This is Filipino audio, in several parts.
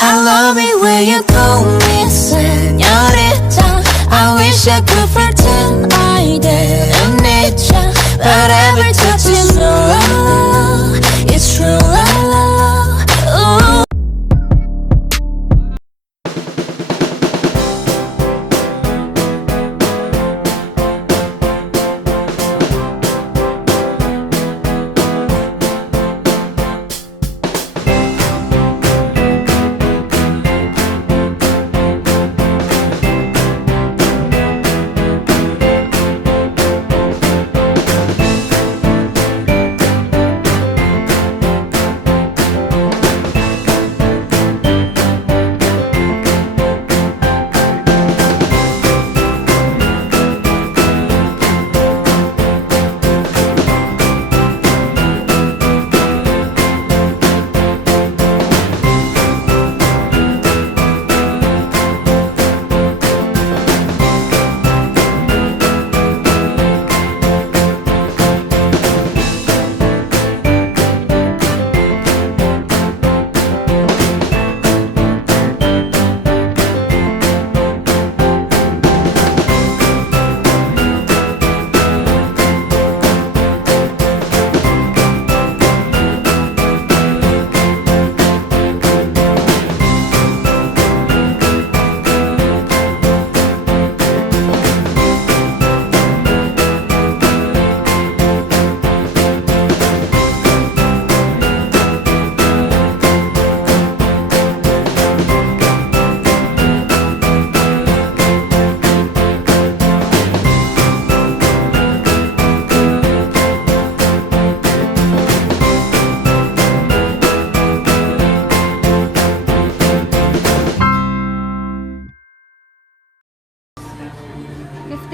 I love it when you call me señorita. I wish I could pretend I didn't need ya, but every touch is true, la, la, la. It's true, la, la, la. Ooh.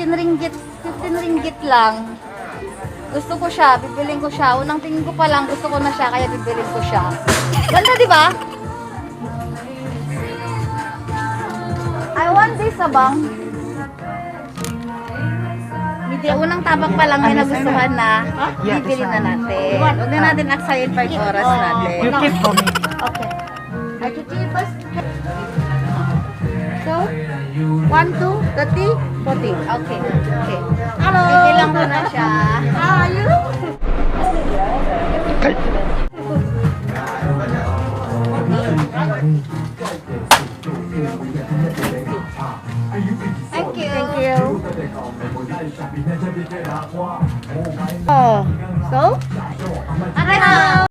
₱15 lang. Gusto ko siya, bibiling ko siya. Unang tingin ko pa lang, gusto ko na siya, kaya bibiling ko siya. Ganda, di ba? I want this, abang. Hindi, unang tabak pa lang ay nagustuhan na, bibili na natin. Huwag na natin aksayin pa yung oras natin. You keep for me. Okay. I to first. So, 1, 2, 30, 40. Okay. Okay. Hello. Bibilang ko na siya. How are you? Thank you. Thank you. Oh, so? Hello.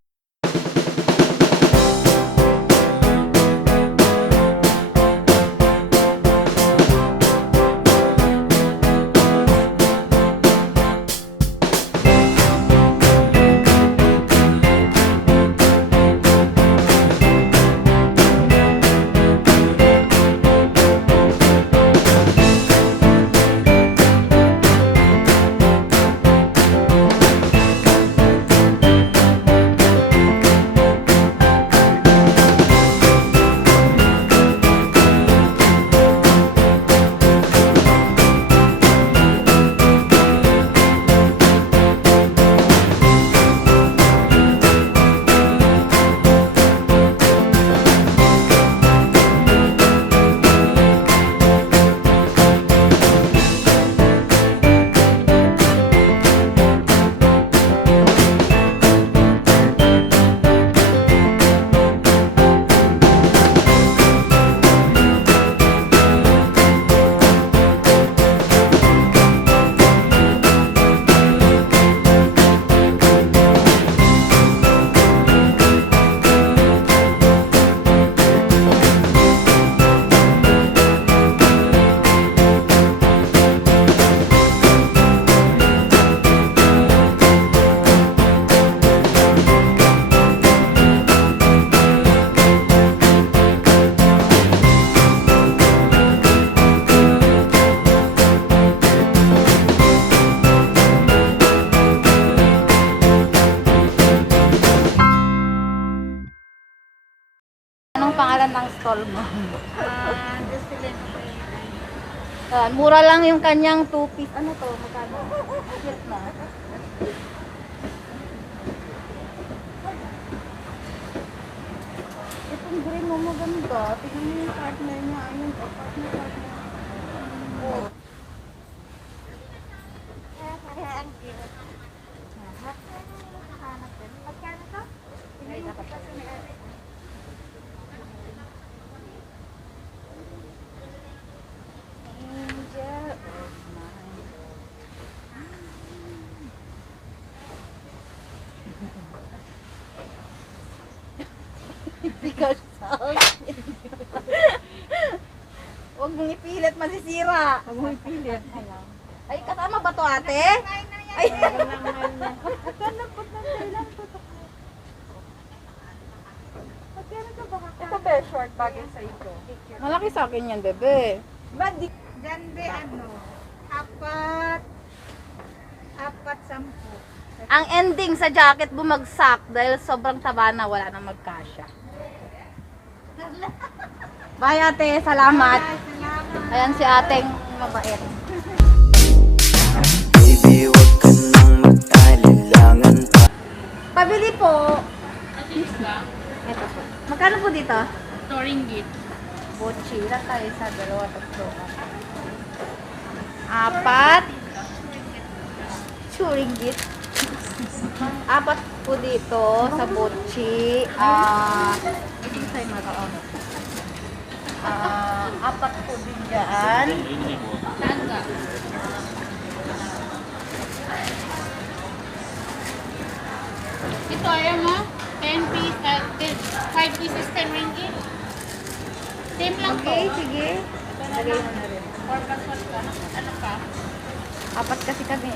Ng stall mo. Mura lang yung kanyang 2-piece. Ano to? Magkano? Cute na. Ito green mo maganda. Tingnan mo yung partner niya. Ayun, partner. Oh. Ang cute. Magkano to? Ay, dapat pala. Angel of mine. Hindi ka sa akin. Huwag mong ipilit, masisira. Huwag mong ipilit. Ay, kasama ba to ate? Ay, Ito ba, short bagay sa ito? malaki sa akin yan, bebe. Diyan be, apat, 10. Ang ending sa jacket bumagsak dahil sobrang taba na wala nang magkasya. Bye ate, salamat. Ayan si ateng mabait. Baby, wag ka nang mag-alilangan pa. Pabili po. Ito po. Magkano po dito? Ringgit. Bochi. Ilan tayo sa dalawa, tatlo. Apat. 2 ringgit. Apat po dito sa bochi. Ito tayo mataon. Apat po din dyan. Tangga. Ito ayaw mo? 10 pieces, 5 pieces, 10 ringgit. Same lang to. Okay, sige. Lagay mo na rin. Or kasot ka. Ano pa? Apat kasi kami.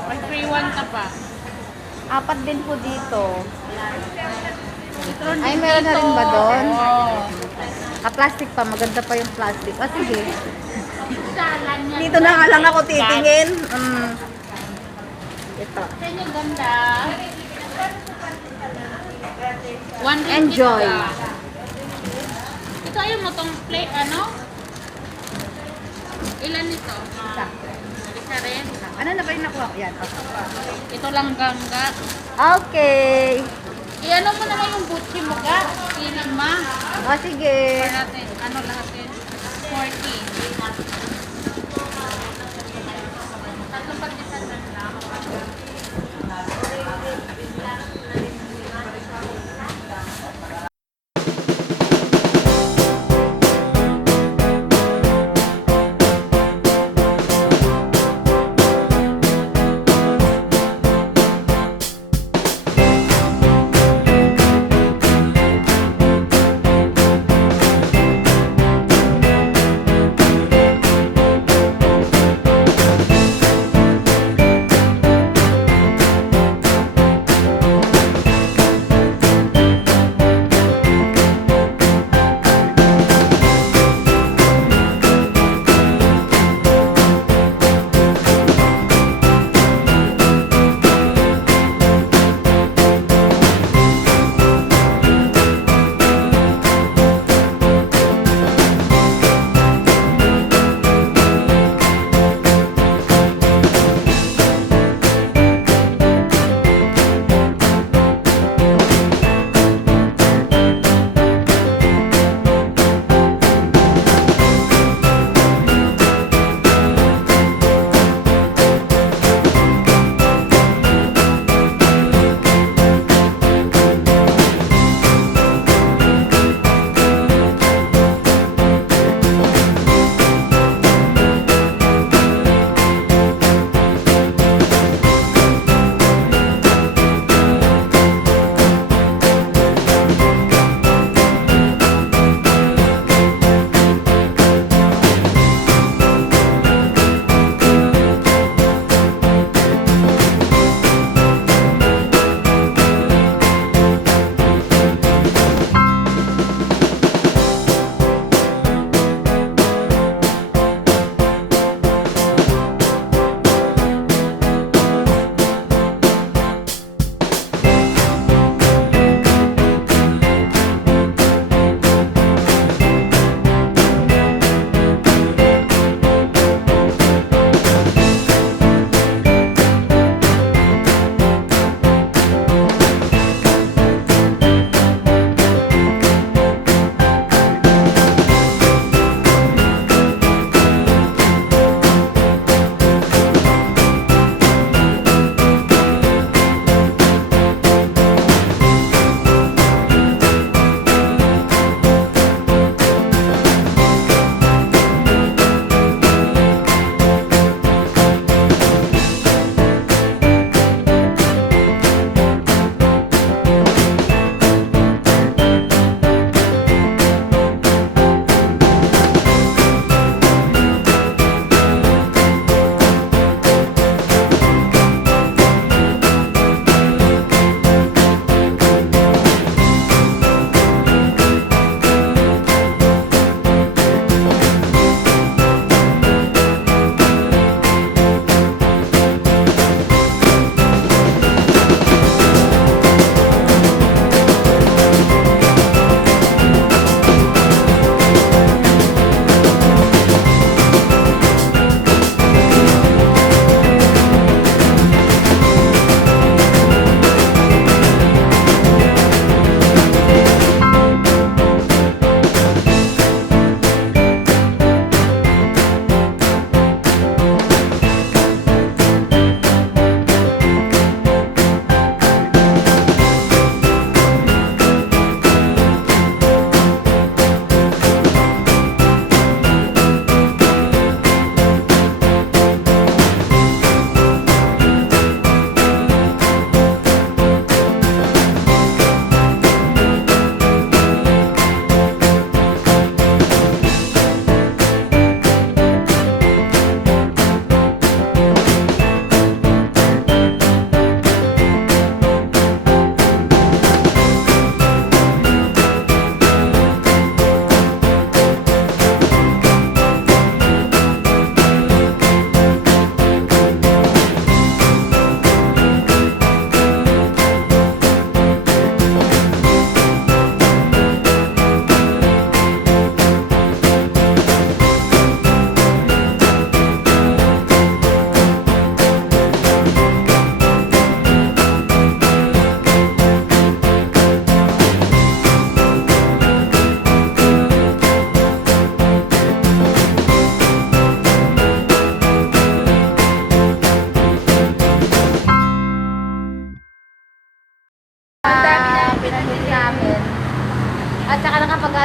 Or 3-1 ka pa. Apat din po dito. Ito Ay, meron na rin ba doon? Oo. Plastic pa. Maganda pa yung plastic. O, sige. Salan yan. Dito na nga lang ako titingin. Ito. Sa inyo ganda. 1 ringgit Enjoy. ka. Ito ayaw mo tong play, ano? Ilan ito? Isa rin. Ano na ba yung nakuha ko? Yan. Ito lang gangga. Okay. I-ano mo naman yung butchi mo ka? Sinig ma. O, sige. Natin, ano lahat yun? 40. Tatlong pagkisan lang.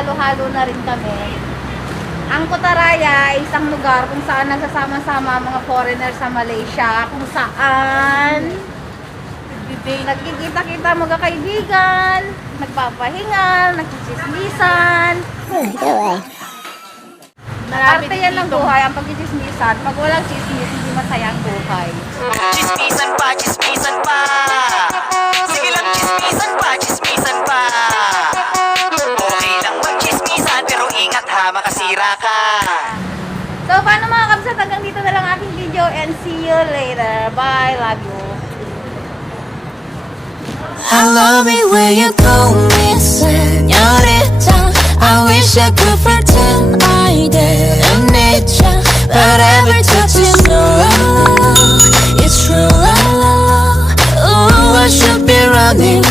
naghalo-halo na rin kami. Ang Kutaraya ay isang lugar kung saan nagsasama-sama ang mga foreigner sa Malaysia, kung saan nagkikita-kita mga kaibigan, nagpapahingal, nagchichismisan. Parte yan ng buhay, ang pagchichismisan. Pag walang chismis, hindi masaya ang buhay. Chismisan pa, chismisan pa. Sige lang, chismisan pa, chismisan pa. Okay lang magchismisan, pero ingat ha, makasira ka. So, paano mga kabsat? Hanggang dito na lang aking video and see you later. Bye, love you. I love it when you call me señorita. I wish I could pretend I didn't need ya, but every touch is true. It's true. Ooh, I should be running